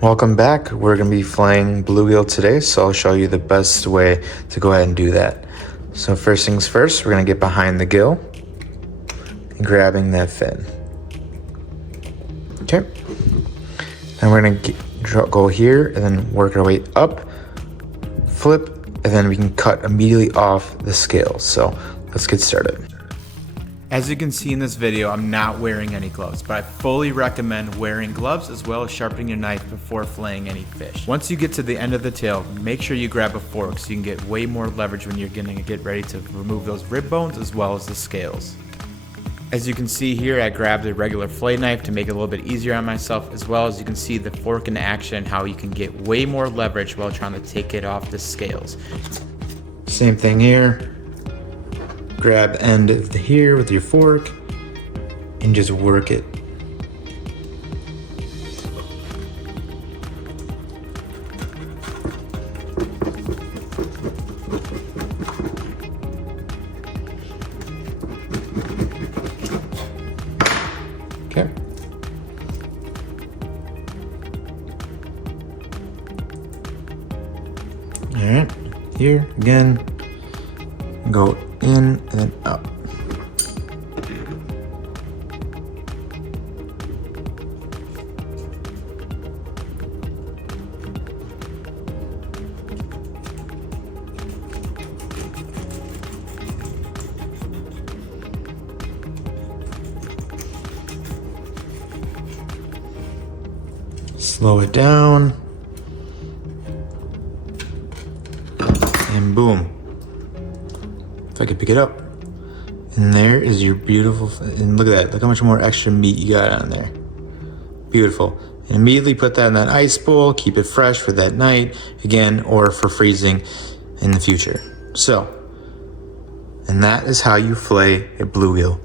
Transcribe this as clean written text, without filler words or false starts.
Welcome back. We're going to be filleting bluegill today, so I'll show you the best way to go ahead and do that. So first things first, we're going to get behind the gill and grabbing that fin. Okay. And we're going to go here and then work our way up, flip, and then we can cut immediately off the scales. So let's get started. As you can see in this video, I'm not wearing any gloves, but I fully recommend wearing gloves as well as sharpening your knife before filleting any fish. Once you get to the end of the tail, make sure you grab a fork so you can get way more leverage when you're gonna get ready to remove those rib bones as well as the scales. As you can see here, I grabbed a regular fillet knife to make it a little bit easier on myself, as well as you can see the fork in action, how you can get way more leverage while trying to take it off the scales. Same thing here. Grab end of the here with your fork and just work it. Okay. All right, here again, go in and then up. Slow it down. And boom. If I could pick it up. And there is your beautiful, and look at that, look how much more extra meat you got on there. Beautiful. And immediately put that in that ice bowl, keep it fresh for that night, again, or for freezing in the future. So, and that is how you fillet a bluegill.